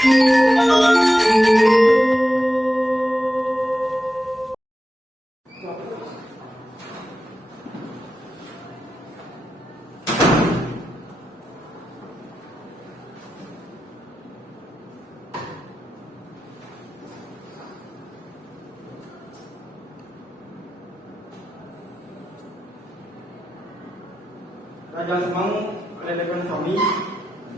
Raja semang ledekan suami.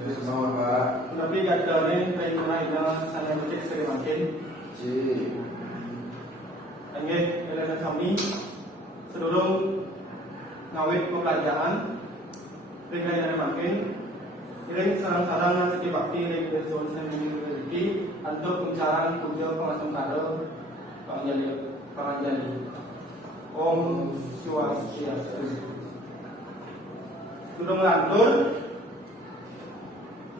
Semua Pak. Tapi kata ni baik mana ina sana becek seri makin. Cik. Angin ledekan suami. Sedulung ngawit pembelajaran. Dengan yang makin. Kira sarang-sarang nasi bakti dari person saya memiliki untuk pencarian puja pengasam kado panganjali. Om Swastiastu. Sudah melantur,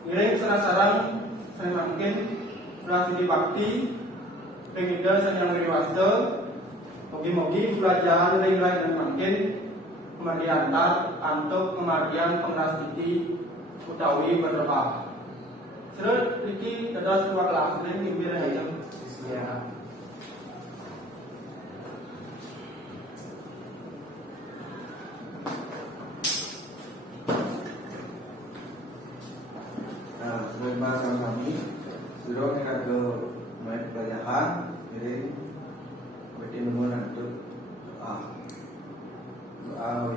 ngiring sarang-sarang saya makin berasidi bakti, pengida saya yang wasta, mogi-mogi belajar ring-ring dan makin kemudian untuk kematian pengrasiti utawi berdebat. Serut liki ada sebuah kelas ini bimbing aja. Ya. Terima kasih kami. Sudah kita ke mulai pelajaran. Jadi berarti nomor untuk doa. Doa.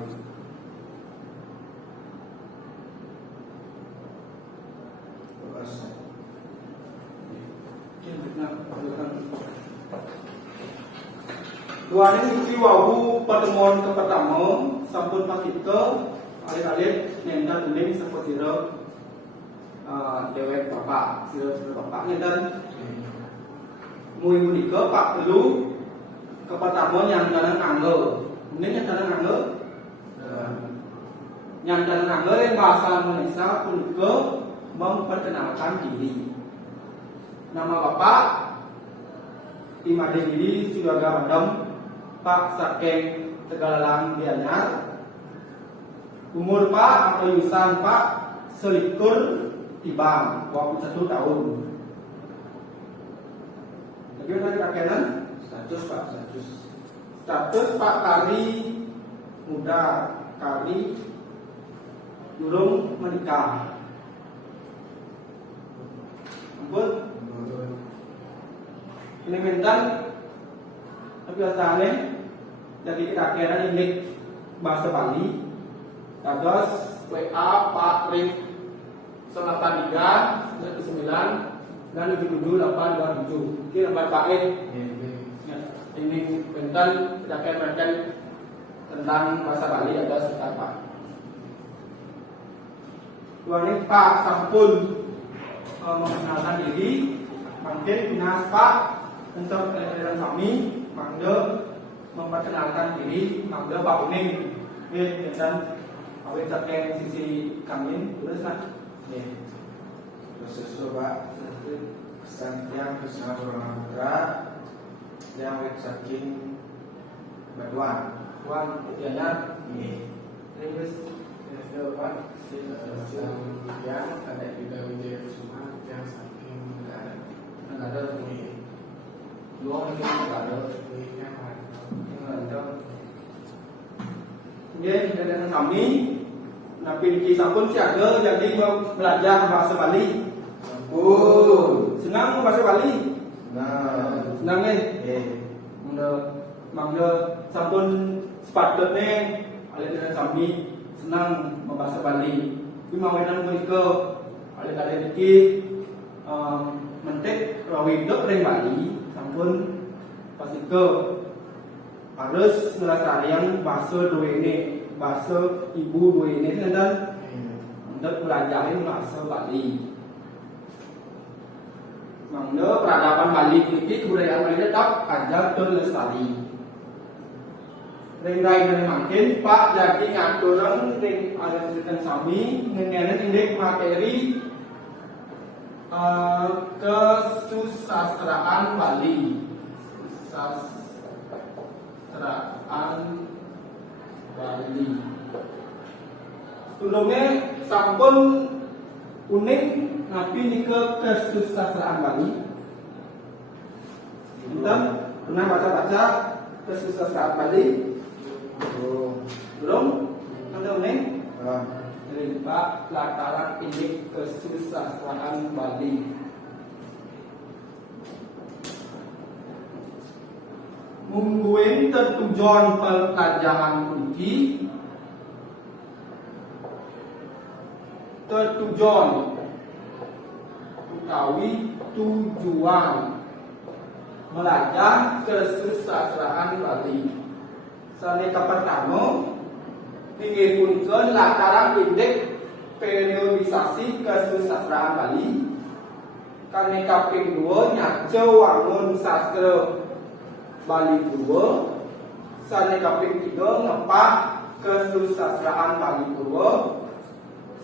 Dua ini mesti wawu pertemuan ke pertama sampun pasik ke alih-alih nenda tuling seperti dewek bapak, sila bapak nenda mui munika pak perlu ke pertama nyantanan anggo. Ini nyantanan anggo. Nyantanan anggo yang bahasa Indonesia untuk memperkenalkan diri. Nama bapak Imade diri sudah gadam Pak Sakeng Tegalalang Dianyar. Umur Pak atau yusan Pak selikur tibang 21 tahun. Bagaimana kakenan? Status Pak, Status Pak kari muda, kari durung menikah. Ampun. Ini mentan kebiasaannya jadi kira-kira ini bahasa Bali. Terus WA Pak Rik 83 9 dan 77 827. Ini nomor Pak E. Ini mentan kira-kira tentang bahasa Bali ada sekitar Pak. Dua ini Pak sampun mengenalkan diri, mungkin Binas Pak. Untuk kalian kami, mangga memperkenalkan diri, mangga Pak Uning, dan awet terkait sisi kami, terus nak. Terus Pak, pesan yang bersama orang putra yang awet saking Batuan. Wan, Diana, terus Pak, yang ada juga Wijaya Kusuma yang saking negara dua lagi negara ini dengan kami nabi kisah pun siaga jadi belajar bahasa Bali. Senang bahasa Bali. Senang mangga sampun sepatutnya oleh dengan kami senang membahasa Bali. Tapi mawenan mereka oleh kalian iki mentek rawidok ring Bali sampun pasti ke harus melestarikan bahasa dua ini, bahasa ibu dua ini dan untuk belajarin bahasa Bali. Mangga peradaban Bali ini kebudayaan Bali tetap ajar dan lestari. Ring-ring dari makin Pak jadi ngaturang ring ada dengan sami mengenai indeks materi kesusastraan Bali. Kesusastraan Bali. Sebelumnya sampun unik Napi ini ke kesusastraan Bali. Kita pernah baca-baca kesusastraan Bali? Belum? Belum nih? Jadi Pak, lataran ini kesusastraan Bali. Mungguin tertujuan pelajaran kunci. Tertujuan utawi tujuan belajar kesusastraan Bali. Saneka pertama inggih punika lataran indeks periodisasi kesusastraan Bali. Kaneka ping 2 nyaca wangun sastra Bali Purwa. Saneka ping 3 ngepak kesusastraan Bali Purwa.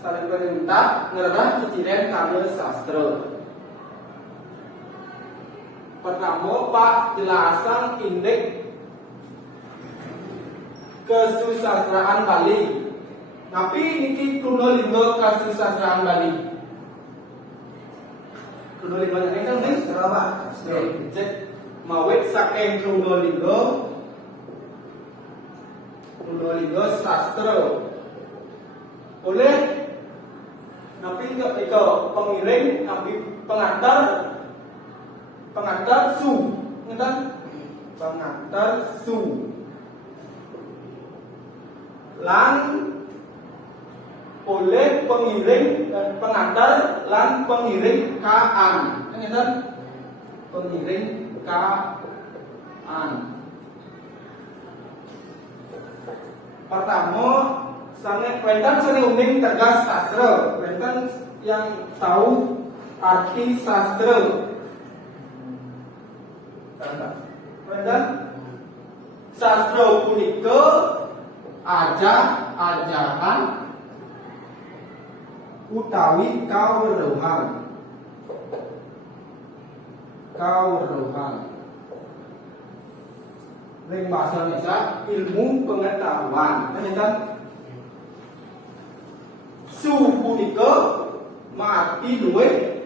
Saling perintah ngerah ciciren karya sastra. Pertama Pak jelasan indeks kesusastraan Bali. Tapi niki kronologi kesusastraan Bali. Kronologi ini kan nih Pak. Cek mawet saking kronologi sastra. Oleh napi ke pengiring, napi pengantar su, ngeten? Pengantar su. Lan oleh pengiring dan pengantar lan pengiring kaan, ngeten? Pengiring kaan. Pertama Wenten seni uming tegas sastra. Wenten yang tahu arti sastra. Wenten sastra punika ajaran utawi kawruhan. Ning basa Indonesia ilmu pengetahuan. Wenten su punika maarti luwih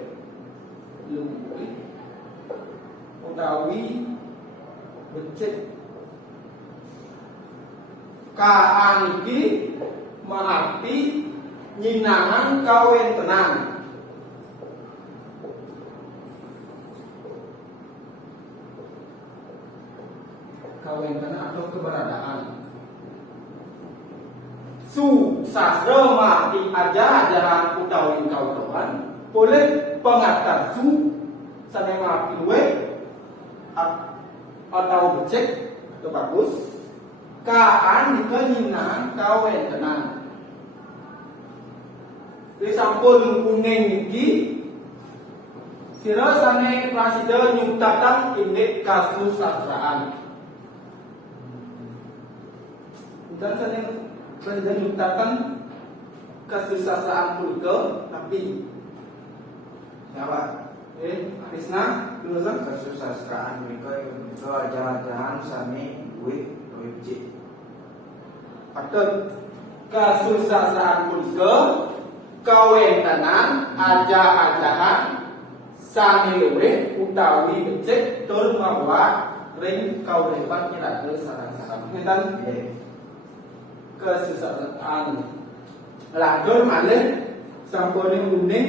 utawi becik. Kaan iki maarti nyinahan kawentenan. Kawentenan atau keberadaan. Su sastra maarti ajaran utawi kawruhan. Boleh pengantar su sane maarti luwih atau becik atau bagus. Kaan nika nyinahan kawentenan. Di sampun kuning niki sira sane prasida nyuktakan indeks kasusastraan. Dan sane prasida nyuktakan kasusastraan punika tapi Nyawa Krisna tulisan kesusastraan menika ajaran sami duit becik. patut kasusastraan punika kawentenan aja-ajahan sami luwih utawi becik tur mawa ring kauripan kira-kira sareng-sareng. Ngeten kesusastraan. Lanjut malih sampun kuning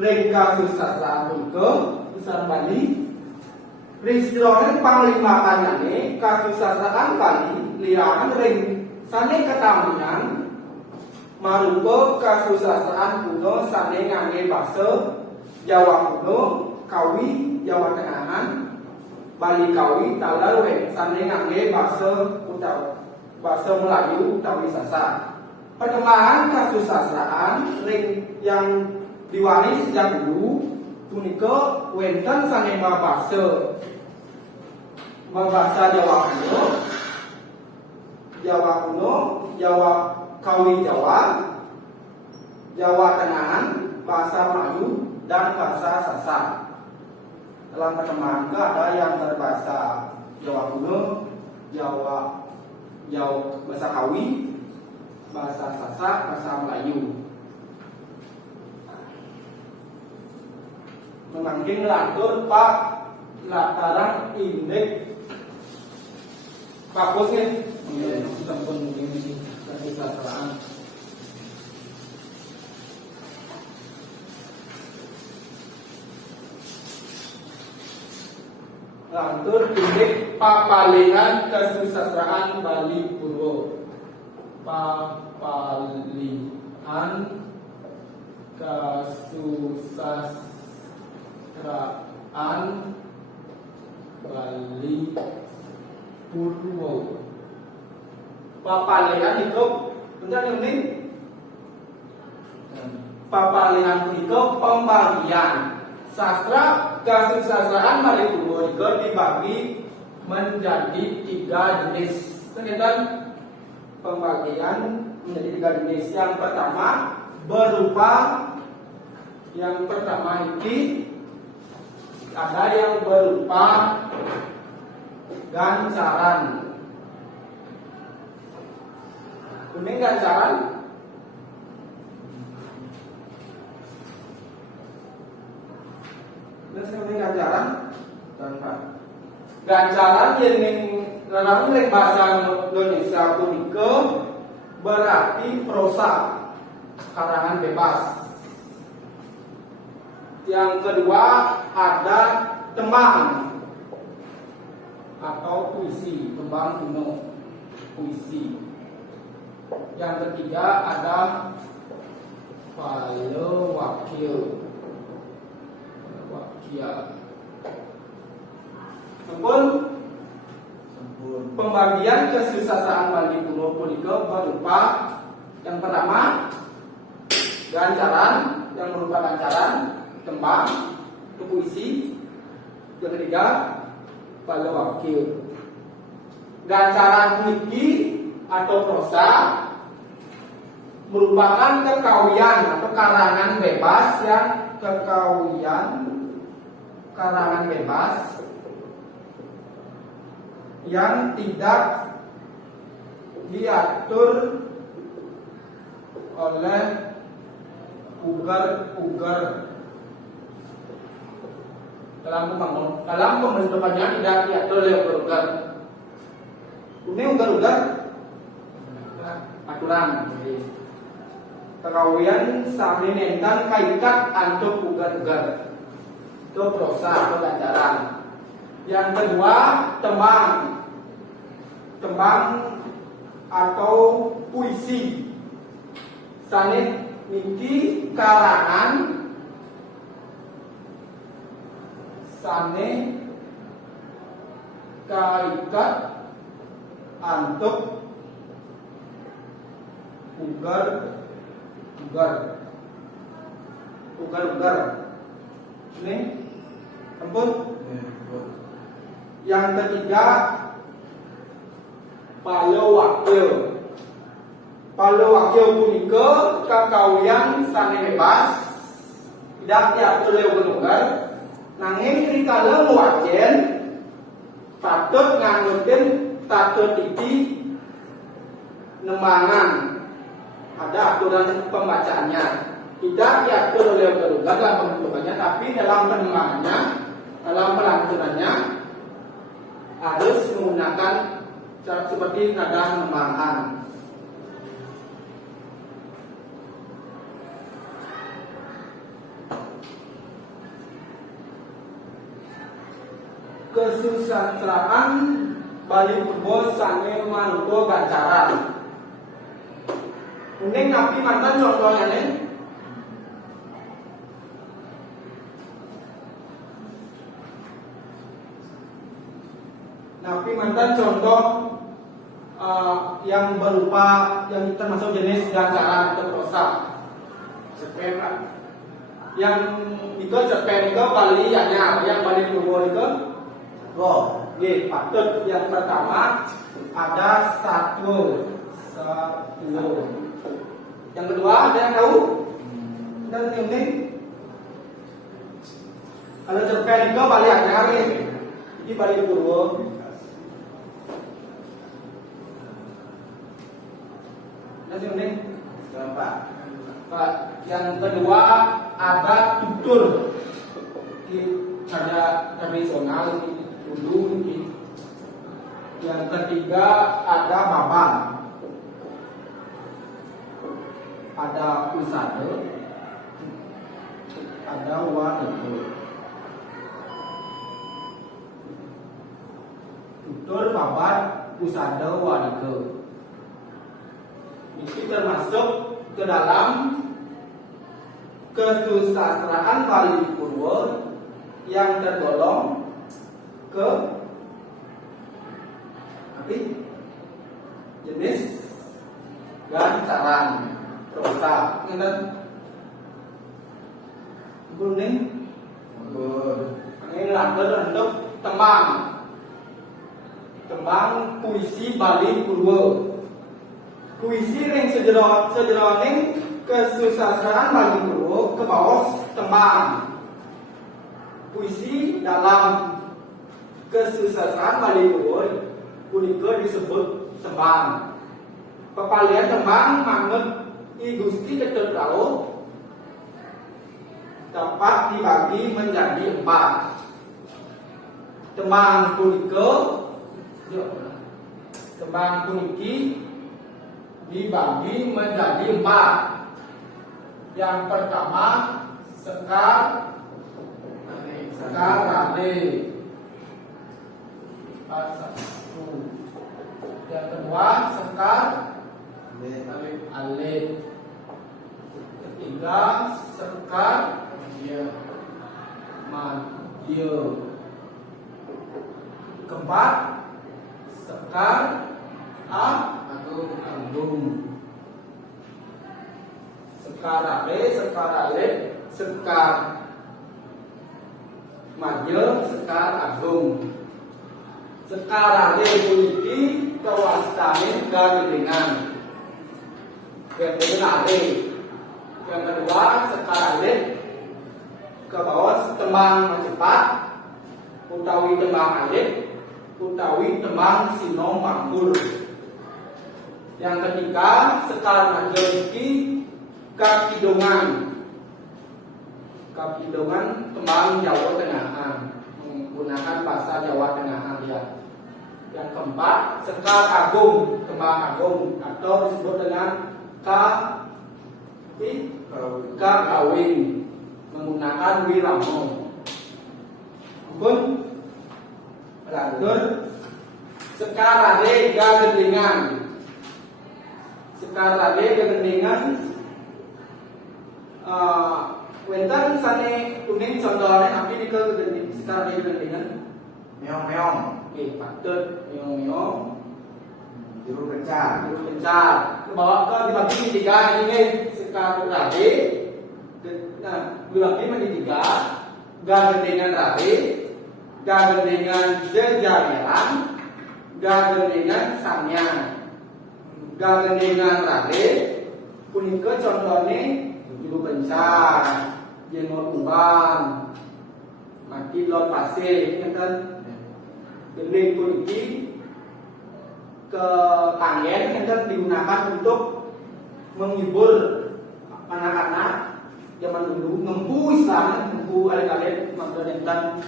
ring kasusastraan punika Tulisan Bali. Ristirone panglima kanane kasusastraan Bali liyan ring sane ketampilan marupa kasusastraan kuno sane ngangge basa Jawa kuno, Kawi, Jawa Tengahan, Bali Kawi, Talarwe sane ngangge basa Melayu utawi Sasak. Perkembangan kasusastraan ring yang diwaris sejak dulu punika wenten sane bahasa Jawa kuno, Jawa Kawi Jawa, Jawa Tengahan, bahasa Melayu dan bahasa Sasak. Dalam perkembangan ada yang berbahasa Jawa kuno, Jawa bahasa Kawi, bahasa Sasak, bahasa Melayu. memangkin latur pak lataran indeks bagus nih sampun ini kesusastraan lantur indeks papalingan kesusastraan Bali Purwo papalihan kesusastraan Bali Purwo papalihan itu bentar ini papalihan itu pembagian sastra kesusastraan Bali Purwo itu dibagi menjadi 3 jenis. Ternyata pembagian menjadi 3 jenis. Yang pertama berupa yang pertama ini ada yang berupa gancaran. Kuning gancaran. Dan sebenarnya gancaran tanpa gancaran yang dalam bahasa Indonesia punika berarti prosa karangan bebas. Yang kedua ada tembang atau puisi, tembang kuno, puisi. Yang ketiga ada wakil. Namun pembagian kesusastraan Bali Purwo punika berupa yang pertama gancaran, yang berupa gancaran, tembang, itu puisi. Yang ketiga wakil. Gancaran puisi atau prosa merupakan kekawian atau karangan bebas yang tidak diatur oleh ugar-ugar dalam pembentukannya, tidak diatur oleh ugar-ugar. Ini ugar-ugar aturan. Kekawian sami nenten kaikat antuk ugar-ugar. Itu prosa atau gancaran. Yang kedua tembang atau puisi. Sanit niki karangan sane kaikat antuk ugar-ugar. Ini ampun. Yang ketiga wakil punika kakawian sane bebas, tidak diatur oleh ugar-ugar, nanging rikala muwajen patut nganggutin tatut iki nembangan, ada aturan pembacaannya, tidak diatur oleh ugar-ugar dalam pembentukannya, tapi dalam penembangannya, dalam pelantunannya harus menggunakan cara seperti nada nembangan. Kesusastraan Bali Purwo sange marupa gancaran. Mending napi mantan contohnya nih. Napi mantan contoh yang berupa yang termasuk jenis gancaran atau prosa. Cerpen lah. Yang itu cerpen itu Bali yang Bali Purwo itu patut. Yang pertama ada satu. Yang kedua ada yang tahu? Dan ini kalau cerpen itu Bali Anyar ini Bali Purwo. Dan ini Pak. Yang kedua ada tutur. tradisional dulu mungkin. Yang ketiga ada baban, ada usada, ada wanita. Tutur babat usada wanita. Ini termasuk ke dalam kesusastraan Bali Purwo yang tergolong ke jenis gancaran prosa. Ingat kuning ini untuk tembang puisi Bali Purwo. Puisi yang sejroning kesusastraan Bali Purwo ke bawah tembang. Puisi dalam kesusastraan Bali Purwo punika disebut tembang. Pepalian tembang manut I Gusti Ketut Rao dapat dibagi menjadi 4. Tembang puniki dibagi menjadi 4. Yang pertama sekar rale. Yang kedua sekar alif. Ketiga sekar madya. Keempat sekar agung. Sekar rale, sekar alif, sekar madya, sekar agung. Sekar rale puniki kewastane gagelingan. Yang kedua sekar alif ke bawah tembang cepat utawi tembang alif utawi tembang sinom mangkur. Yang ketiga sekar madya iki kakidongan tembang Jawa Tengahan menggunakan bahasa Jawa Tengahan ya. Yang keempat sekar agung, tembang agung atau disebut dengan kawin menggunakan wiramo. Pun lanjut sekar rale gagelingan. Sekar rale gagelingan wenten sane kuning contohnya tapi ini ke sekar rale gagelingan meong patut meong juru kencar bawa ke dibagi menjadi 3 ini sekar rale. Nah, dibagi menjadi 3, gagelingan rale, gagelingan jejameran, gagelingan samyang. Gagelingan rale punika contohnya juru kencar, jengot uban, mati lor pasir, ngeten. Gending puniki ke tangen ngeten digunakan untuk menghibur anak-anak zaman dulu. Ngempu istilahnya, ngempu alek-alek maka dengan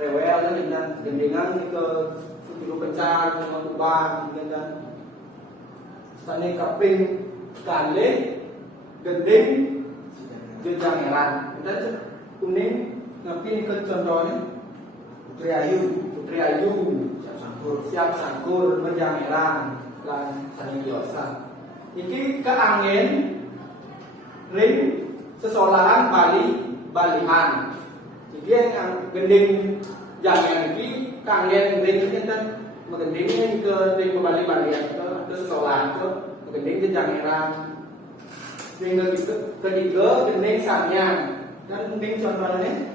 rewel dan dengan gendingan ke juru kencar, jengot uban, dengan sane kaping kale gending jejangeran. Kita kuning ngerti ke contohnya Putri Ayu siap sangkur menjangeran lan sani biasa. Iki keangin ring sesolahan balihan. Jadi yang gending jangan iki keangin ring enten menggendingnya ke ring balihan ke sesolahan ke gending jejangeran. Ring ketiga gending samyang dan gending contohnya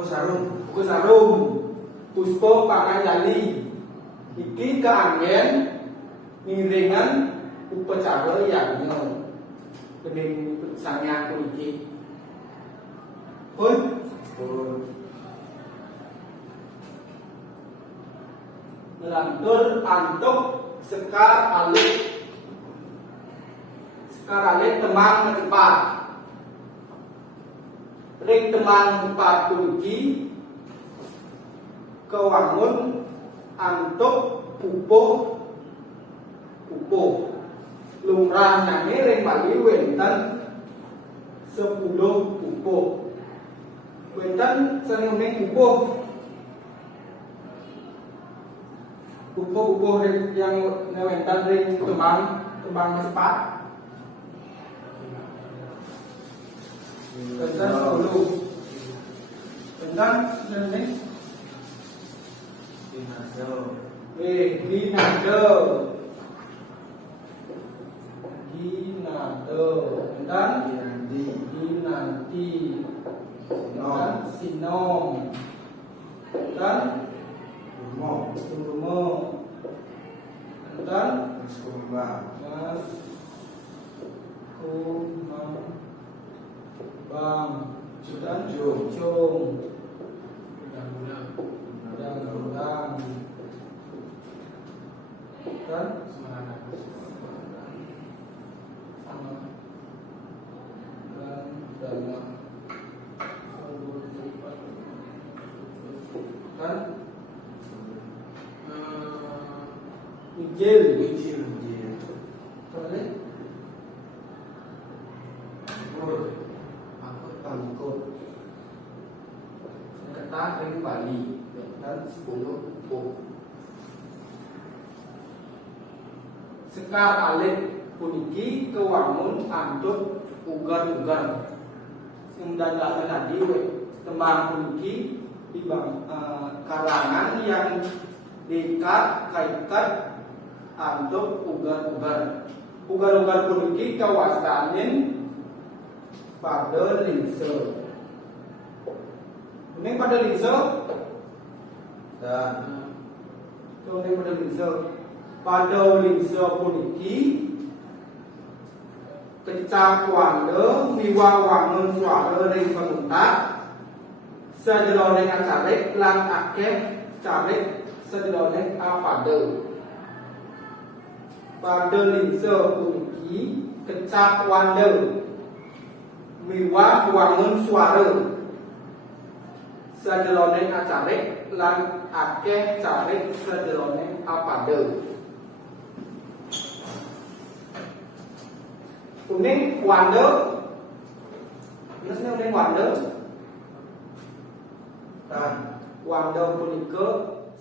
Buku sarung, puspo panganjali. Iki keanggen ngiringan upacara yagna. Gending samyang puniki. Pun melantur antuk sekar alif tembang mencepat. ring teman cepat puniki kewangun antuk pupuh lumrah nami ring Bali wenten 10 pupuh wenten sering pupuh yang wenten ring tembang cepat wenten 10 wenten sering Ginado dan Ginanti dan Sinom dan Rumo dan Mas Kumang Bang dan Jung dan Rudang dan Wijil boleh Angkut kata ring Bali dan 10 sekar alif puniki kewangun antuk ugar sing dadane tadi tembang puniki di kalangan yang dekat kaitan antuk ugar puniki kawastanin pada linse ini pada linse dan ini pada linse pada linse puniki kecakuande miwa wangun suara ring penguntat sejeroning acarik lan akeh carik sejeroning apade pada linse puniki kecakuande miwa wangun suara sejeroning acarik lan akeh carik sejeroning apade kuning wande biasanya kuning wande dan wande punika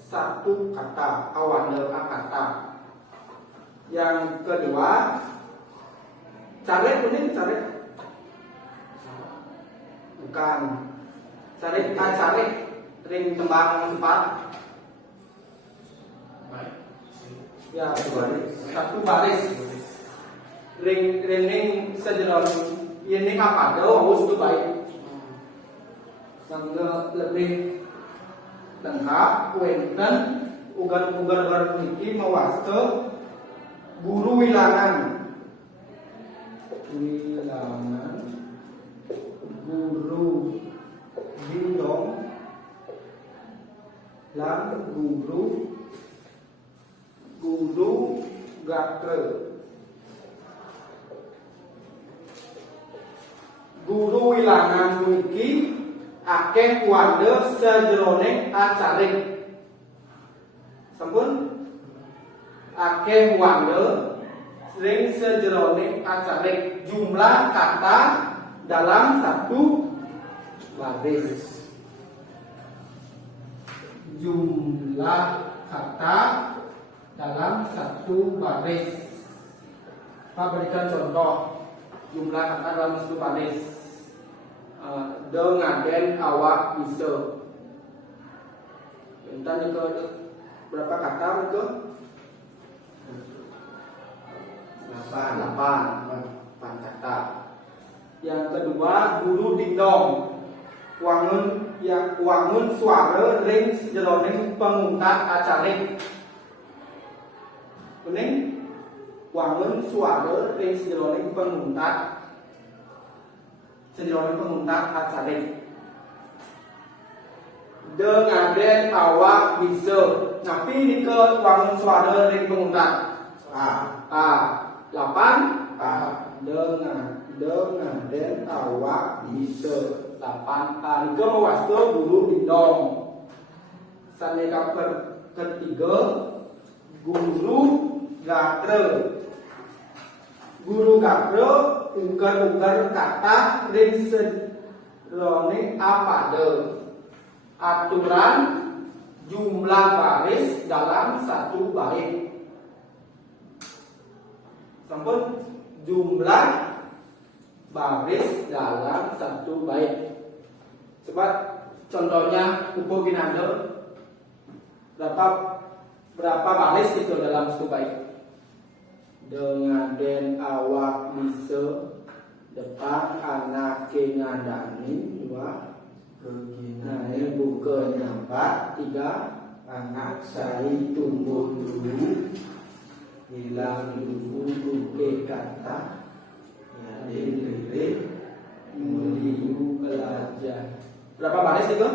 satu kata awande kata yang kedua carik kuning carik bukan carik ring tembang cepat ya satu baris ring sejeroning ini apa harus itu baik yang lebih lengkap wenten ugar puniki mawaste guru wilangan guru dindong lan guru gatre guru wilangan puniki akeh wande sejeroning acarik sampun akeh wande ring sejeroning acarik jumlah kata dalam satu baris jumlah kata dalam satu baris Pak berikan contoh jumlah kata dalam satu baris dengan awak bisa entah ke berapa kata itu 8 kata yang kedua guru dindong wangun suara ring sejeroning penguntat acarik kuning wangun suara ring sejeroning penguntat acarik dengan awak bisa tapi ini ke wangun suara ring penguntat 8 dengan awak bisa 8. Nika mewasta guru dindong. Saneka ketiga guru gatra. Guru gatra ugar-ugar kata ring serone apada. Aturan jumlah baris dalam satu bait. Sampun jumlah baris dalam satu bait. Coba contohnya upo ginanda berapa baris itu dalam satu bait? Dengan den awak misa depan anak ngandani 2 keginane buka nyampak 3 anak saya tumbuh dulu hilang dulu buke kata ya diri muliu pelajar. Berapa baris itu?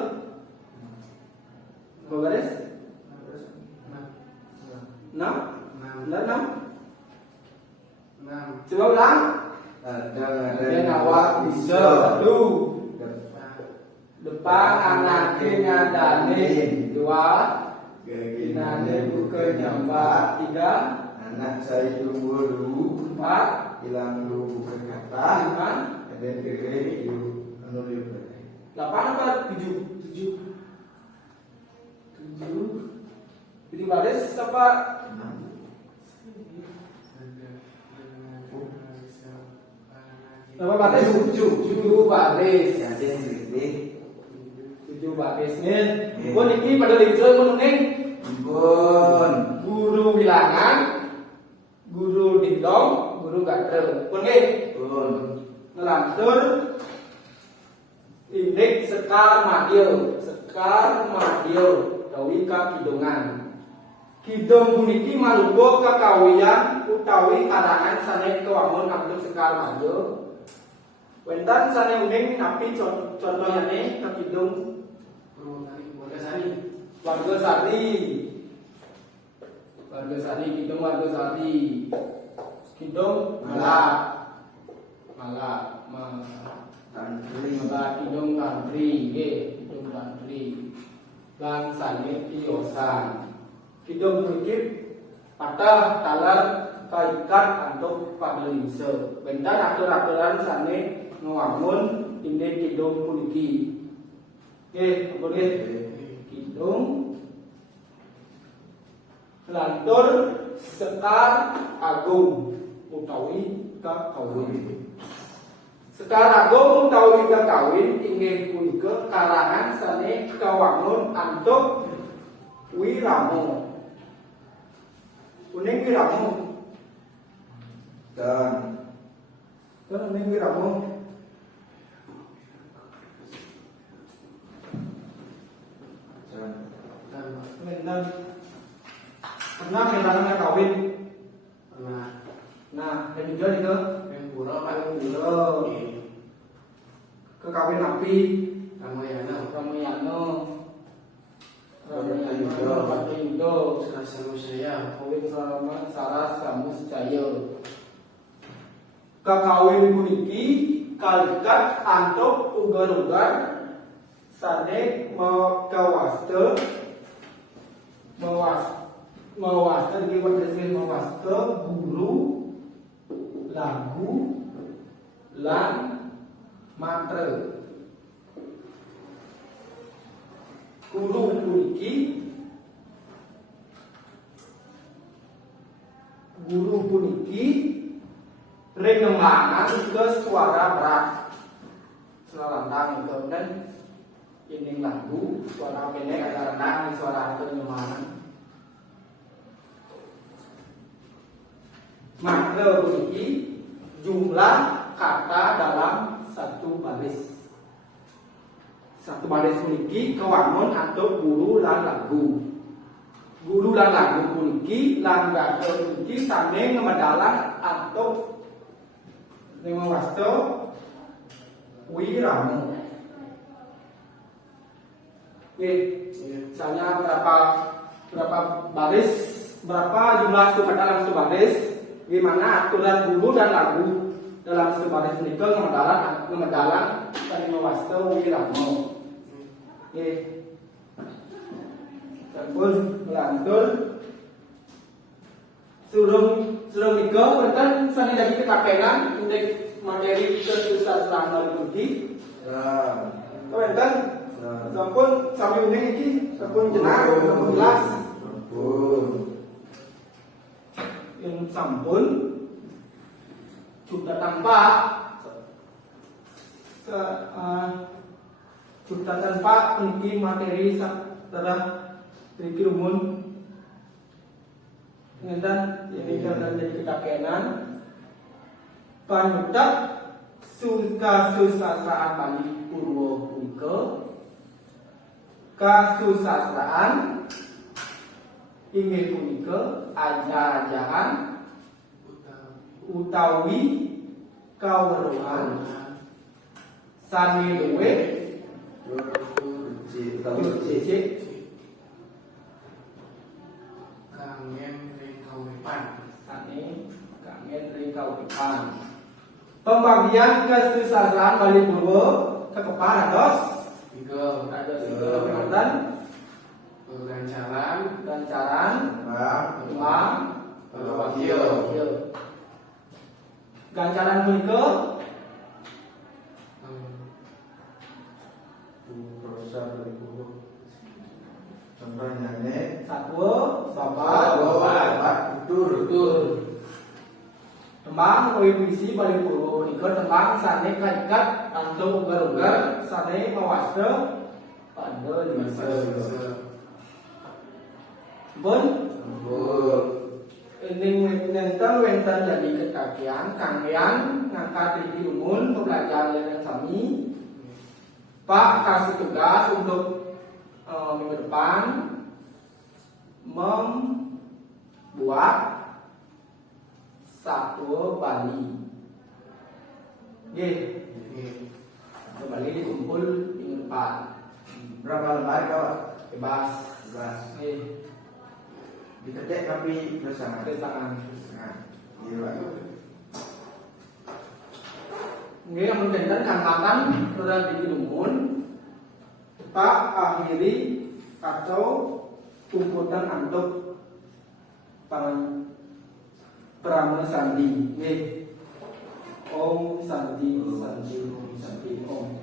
Berapa baris? 6. Coba ulang. Dan awak bisa 1 depan anak ngandani 2 ginane buka nyampak 3 anak saya tunggu dulu 4 hilang dulu bukan kata 5 ada kiri itu anu dia 8 apa 7 baris apa? Berapa baris? 7 baris. ya ada kiri 7 baris nih. Pun iki pada lincur menunging pun guru bilangan, guru dindong, guru gatra. Pun nggih. pun Ngelantur indek sekar madya dawi ka kidungan. Kidung puniki malubo kakawiyan utawi karangan sane kewangun abdul sekar madya. Wenten sane uning napi contohane ka kidung warga sari. Kidung warga sari. Kidung malak. tantri Kidung tantri, nggih, kidung tantri. Bang sane tiosan. Kidung puniki patah talar kaikat antuk padelingse. Bentar atur-aturan sane ngawangun inde kidung puniki. Nggih, boleh. Kidung lantur sekar agung utawi kakawin. Sekar agung utawi kakawin inggih punika karangan sane kawangun antuk wiramo. Kuning wiramo. dan Kuning wiramo. Benar. Pernah kehilangan kawin. Nah, yang juga itu kekawin api Ramayana Yudo kawin selama Saras Samus Cahyo. Kekawin puniki kalikat antuk ugar-ugar sane mewasta guru lagu lan mantra. Guru puniki ring ngembangan ke suara berat. Selantang kemudian ini lagu suara pendek agak rendah, suara kenyamanan. Mantra puniki jumlah kata dalam satu baris. Satu baris puniki kewangun atau guru lan lagu. Guru lan lagu puniki lan gatra puniki sane ngemedalan atau ngewasta wiramo. Oke, misalnya berapa baris, berapa jumlah satu kata dalam satu baris, gimana aturan guru dan lagu dalam satu baris menika ngemedalan sani mawasta wiramo. Oke. Sampun melantur. Surung iko wonten sani lagi kekakenan untuk materi kesusastraan Budi. Wonten sampun sami uning iki sampun jenar sampun jelas. Yang sampun sudah tampak sudah tanpa mungkin materi setelah pikir umum ngeten ini karena jadi kekakenan panutak kasusastraan Bali Purwo punika kasusastraan inggih punika ajar-ajaran utawi kaweruhan sami luwe cicik kangen ring kawipan sani kangen ring kawipan. Pembagian kesusastraan Bali Purwo kekepan ados tiga pengertian gancaran uang wakil gancaran punika Contohnya nih, satwa babat tutur tembang puisi Bali Purwo punika tembang sane kaikat antuk ugar-ugar sane mawasta pada lisa. Pun ini wenten jadi kekakian kanggian ngangkat tinggi umum pembelajaran yang sami. Pak kasih tugas untuk minggu depan membuat satu Bali. Satu Bali dikumpul minggu depan. berapa lembar kau? Bebas. Diketik tapi bersama. Tangan. Iya. Nggih amun benten kangkatan sudah dikilumun Pak akhiri atau kumpulan antuk Prama Sandi. Nggih. Om Sandi Om.